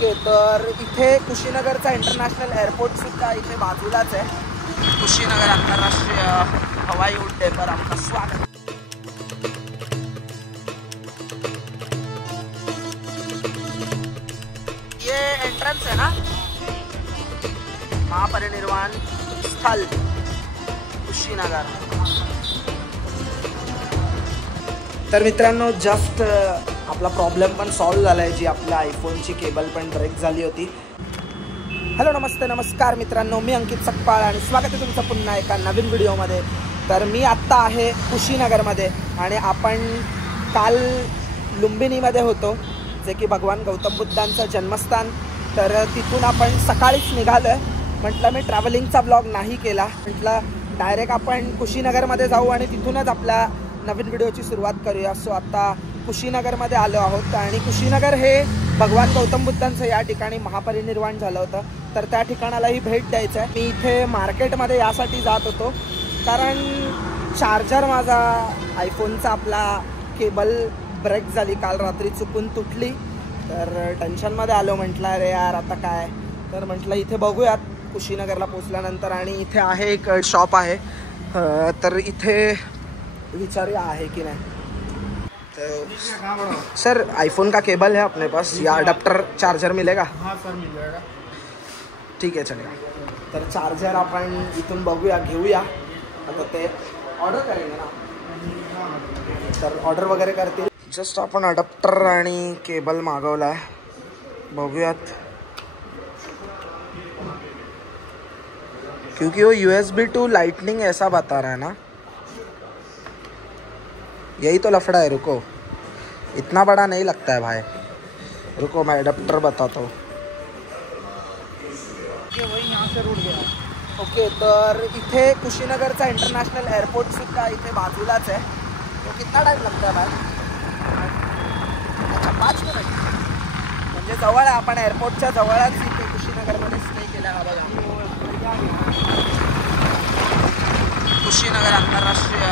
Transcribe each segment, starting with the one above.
ओके, तर इथे कुशीनगरचा इंटरनॅशनल एअरपोर्टसुद्धा इथे बाजूलाच आहे. कुशीनगर आंतरराष्ट्रीय हवाई उड्डाणावर आपलं स्वागत. ये एंट्रन्स है ना महापरिनिर्वाण स्थल कुशीनगर. तर मित्रांनो, जस्ट आपला प्रॉब्लेम पण सॉल्व झाला आहे. जी आपल्या आयफोनची केबल पण ब्रेक झाली होती. हॅलो, नमस्ते, नमस्कार मित्रांनो, मी अंकित सकपाळ आणि स्वागत आहे तुमचं पुन्हा एका नवीन व्हिडिओमध्ये. तर मी आत्ता आहे कुशीनगरमध्ये आणि आपण काल लुंबिनीमध्ये होतो, जे की भगवान गौतम बुद्धांचं जन्मस्थान. तर तिथून आपण सकाळीच निघालो आहे. म्हटलं मी ट्रॅव्हलिंगचा ब्लॉग नाही केला, म्हटलं डायरेक्ट आपण कुशीनगरमध्ये जाऊ आणि तिथूनच आपल्या नवीन व्हिडिओची सुरुवात करूया. सो आत्ता कुशीनगरमध्ये आलो आहोत आणि कुशीनगर हे भगवान गौतम बुद्धांचं या ठिकाणी महापरिनिर्वाण झालं होतं. तर त्या ठिकाणालाही भेट द्यायचं आहे. मी इथे मार्केटमध्ये यासाठी जात होतो कारण चार्जर माझा आयफोनचा आपला केबल ब्रेक झाली, काल रात्री चुकून तुटली. तर टेन्शनमध्ये आलो. म्हटलं अरे यार आता काय. तर म्हटलं इथे बघूयात कुशीनगरला पोचल्यानंतर. आणि इथे आहे एक शॉप आहे, तर इथे विचारूया आहे की नाही. तो सर, आईफोन का केबल है अपने पास या अडाप्टर चार्जर मिलेगा? हाँ सर, मिल जाएगा. ठीक आहे, चलेगा. तर चार्जर आपण इथून बघूया, घेऊया. आता ते ऑर्डर करेंगे ना, तर ऑर्डर वगैरे करतील. जस्ट आपण अडाप्टर आणि केबल मागवला आहे, बघूयात. क्योंकि वो USB to लाइटनिंग ऐसा बता रहा है ना. यही तो लफड़ा है. रुको, इतना बड़ा नहीं लगता है भाई. रुको मैं अडाप्टर बताता हूँ. वही यहाँ से रूट गया. ओके, तर इथे कुशीनगरचा इंटरनॅशनल एअरपोर्टसुद्धा इथे बाजूलाच आहे. तो कितना टाईम लगता है भाई? अच्छा, 5 मिनिट. म्हणजे जवळ आहे. आपण एअरपोर्टच्या जवळच इथे कुशीनगरमध्ये स्टे केला हा बघा. कुशीनगर आंतरराष्ट्रीय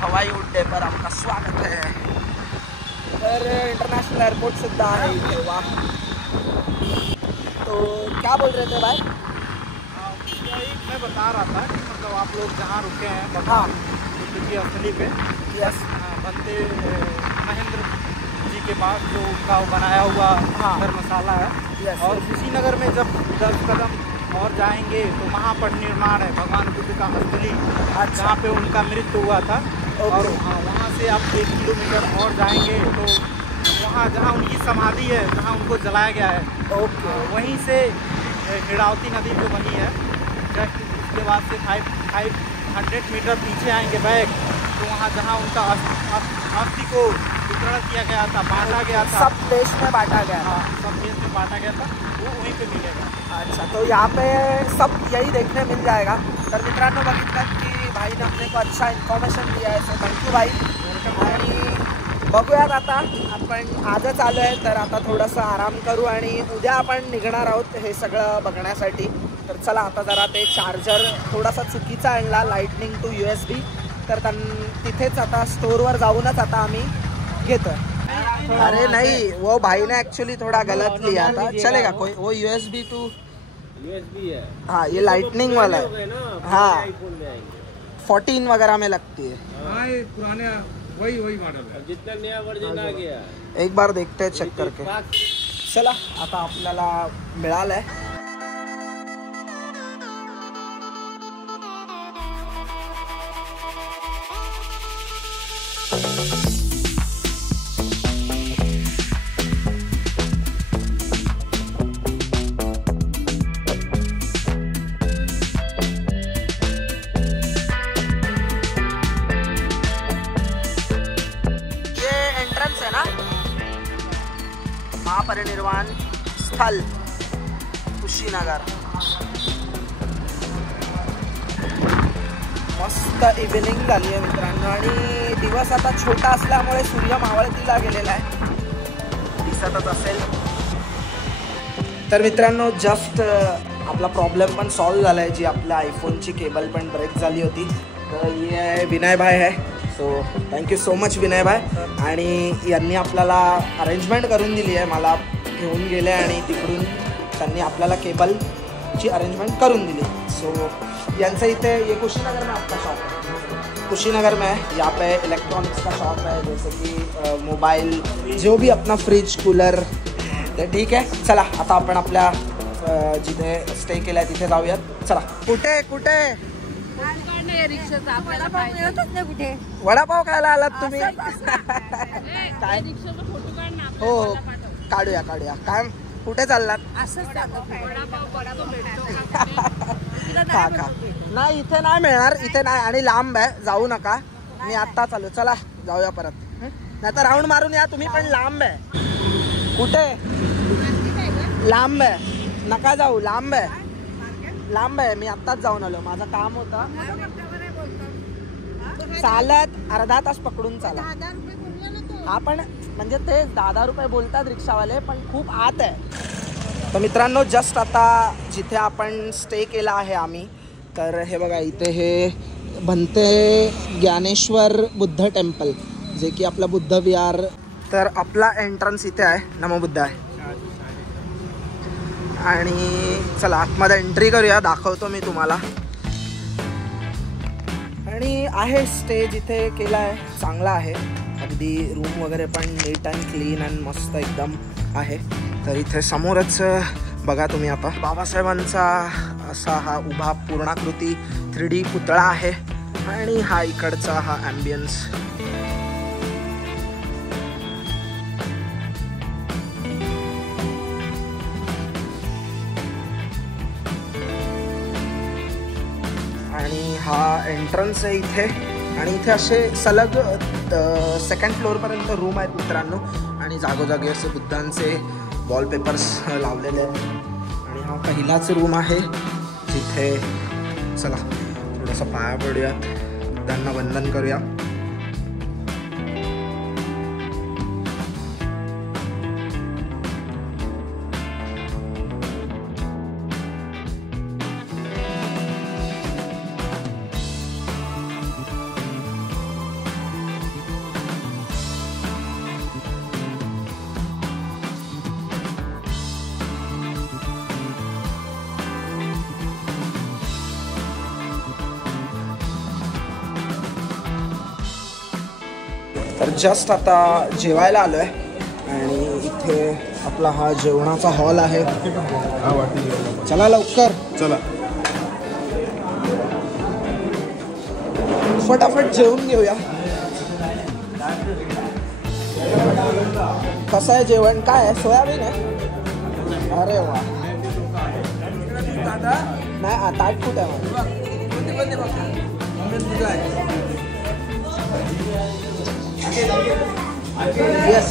हवाई उड्डाणावर आपलं स्वागत आहे. तर इंटरनॅशनल एअरपोर्टसुद्धा आहे इथे. वाह. तो क्या बोल रहे थे भाई? मैं बता रहा था कि मतलब आप लोग जहाँ रुके हैं, हाँ, बुद्ध की स्थली पे, यस, बनते महेंद्र जी के पास जो उनका बनाया हुआ धर्मशाला है. यस. और कुशीनगर में जब 10 कदम और जाएंगे तो महापरिनिर्वाण है भगवान बुद्ध का स्थली, जहाँ पे उनका मृत्यु हुआ था. और वहाँ से आप 1 किलोमीटर और जाएंगे तो वहाँ जहाँ उनकी समाधि है, जहाँ उनको जलाया गया है, ओके, वहीं से हिडावती नदी जो बनी है, उसके बाद से 500 मीटर पीछे आएंगे बैक, तो वहाँ जहाँ उनका अस्थि को वितरण किया गया था, बांटा गया था, सब देश में बांटा गया. हाँ, सब देश में बांटा गया था, वो वहीं पे मिलेगा. अच्छा, तो यहाँ पे सब यही देखने मिल जाएगा. तर मित्रांनो, बघितलं की भाईने अपने को अच्छा इन्फॉर्मेशन दिया आहे. सो थँक्यू भाई. आणि बघूयात आता. आपण आजच आलो आहे, तर आता थोडंसं आराम करू आणि उद्या आपण निघणार आहोत हे सगळं बघण्यासाठी. तर चला, आता जरा ते चार्जर थोडासा चुकीचा आणला, लाइटनिंग टू USB. तर तिथेच आता स्टोरवर जाऊनच आता आम्ही घेतो. अरे नहीं, वो भाई ने एक्चुअली थोड़ा गलत लिया था. चलेगा कोई. वो USB टू USB है. हाँ, ये लाइटनिंग वाला है. हाँ, 14 वगैरह में लगती है. हाँ, ये पुराने वही मॉडल है. जितना नया वर्जन आ गया, एक बार देखते हैं, चेक करके. चला, आता आपल्याला मिळालंय. महापरिनिर्वाण स्थल कुशीनगर. मस्त इव्हिनिंग झाली आहे मित्रांनो आणि दिवस आता छोटा असल्यामुळे सूर्य मावळतीला गेलेला आहे, दिसतच असेल. तर मित्रांनो, जस्ट आपला प्रॉब्लेम पण सॉल्व झाला आहे. जी आपल्या आयफोनची केबल पण ब्रेक झाली होती. तर ये विनय भाई है. सो थँक्यू सो मच विनय भाई. आणि यांनी आपल्याला अरेंजमेंट करून दिली आहे मला घेऊन गेले आणि तिकडून त्यांनी आपल्याला केबलची अरेंजमेंट करून दिली. सो यांचं इथे ये कुशीनगर में आपका शॉप है, कुशीनगर में है. यहाँ पे इलेक्ट्रॉनिक्स का शॉप है, जैसे कि मोबाईल, जो भी अपना फ्रीज कूलर. तर ठीक आहे, चला आता आपण आपल्या जिथे स्टे केला तिथे जाऊयात. चला. कुठे वडापाव खायला आलात तुम्ही? काय? हो काढूया. काय कुठे चाललात? खा. नाही इथे नाही मिळणार, इथे नाही आणि लांब आहे, जाऊ नका. मी आत्ता चालू. चला जाऊया परत, नाही तर राऊंड मारून या तुम्ही, पण लांब आहे. कुठे? लांब आहे, नका जाऊ. लांब आहे. मी आत्ताच जाऊन आलो, माझं काम होतं. चालत अर्धा तास पकडून चाला. हा पण म्हणजे ते 10 रुपये बोलतात रिक्षावाले, पण खूप आत आहे. तर मित्रांनो, जस्ट आता जिथे आपण स्टे केला आहे आम्ही, तर हे बघा इथे हे बनते ज्ञानेश्वर बुद्ध टेम्पल, जे की आपला बुद्ध विहार. तर आपला एंट्रन्स इथे आहे, नमो बुद्ध आहे. आणि चला आतमध्ये एंट्री करूया, दाखवतो मी तुम्हाला. आणि आहे स्टे जिथे केला आहे, चांगला आहे अगदी. रूम वगैरे पण नीट अँड क्लीन अँड मस्त एकदम आहे. तर इथे समोरच बघा तुम्ही आता बाबासाहेबांचा असा हा उभा पूर्णाकृती 3D पुतळा आहे. आणि हा इकडचा हा ॲम्बियन्स. आणि हा एंट्रन्स आहे इथे. आणि इथे असे सलग 2nd फ्लोअरपर्यंत रूम आहेत मित्रांनो. आणि जागोजागी असे बुद्धांचे वॉलपेपर्स लावलेले आहेत. आणि हा पहिलाच रूम आहे जिथे चला थोडंसं पाया पडूयात, बुद्धांना वंदन करूया. तर जस्ट आता जेवायला आलो आहे आणि इथे आपला हा जेवणाचा हॉल आहे. चला लवकर, चला फटाफट जेवून घेऊया. कसं आहे जेवण? काय आहे? सोयाबीन आहे. अरे वा. नाही ताट कुठे आहे? यस.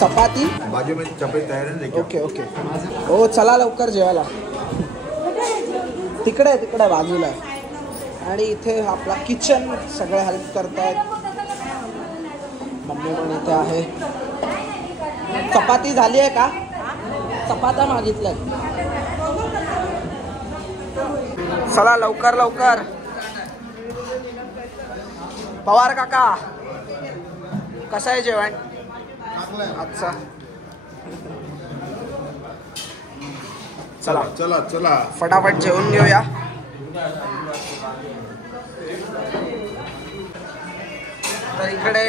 चपाती बाजू में चपाती तयार है. ओके. हो चला लवकर जेवायला. तिकडे बाजूला आहे. आणि इथे आपला किचन सगळे हेल्प करतायत. मम्मी पण इथे आहे. चपाती झाली आहे का? चपात्या मागितल्यात. चला लवकर. पवार काका, कसं आहे जेवण? अच्छा चला फटाफट जेवून घेऊया. तर इकडे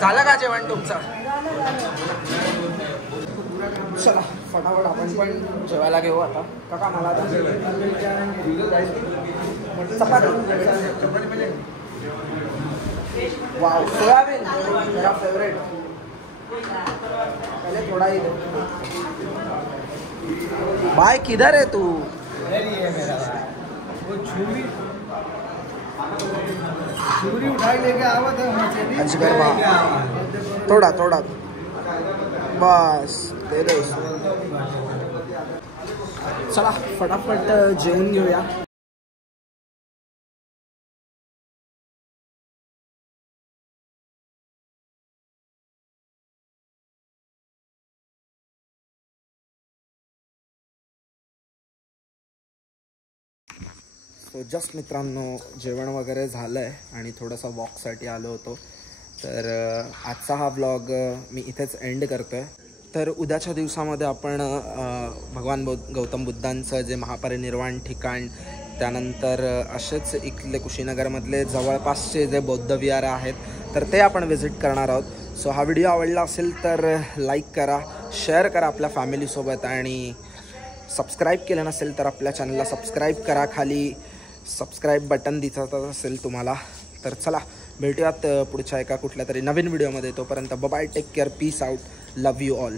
झालं का जेवण तुमचं? चला फटाफट आपण पण जेवायला घेऊ आता. काका मला चपाती. वाव, सोयाबीन मेरा फेवरेट. पहले थोड़ा ही दे. भाई किधर है तू? छुरी उठाई लेके आवा था. अजगर बा थोड़ा बस दे दे. चला फटाफट जेवून घेऊया. सो जस्ट मित्रांनो जेवण वगैरे झालं आहे आणि थोडंसं वॉकसाठी आलो होतो. तर आजचा हा व्लॉग मी इथेच एंड करतो आहे. तर उद्याच्या दिवसामध्ये आपण भगवान गौतम बुद्धांचं जे महापरिनिर्वाण ठिकाण, त्यानंतर असेच इथले कुशीनगरमधले जवळपासचे जे बौद्ध विहार आहेत तर ते आपण व्हिजिट करणार आहोत. सो हा व्हिडिओ आवडला असेल तर लाईक करा, शेअर करा आपल्या फॅमिलीसोबत आणि सबस्क्राईब केलं नसेल तर आपल्या चॅनलला सबस्क्राईब करा. खाली सबस्क्राईब बटन दिसत असेल तुम्हाला. तर चला भेटूयात पुढच्या एका कुठल्या तरी नवीन व्हिडिओमध्ये. तोपर्यंत bye, take care, peace out, love you all.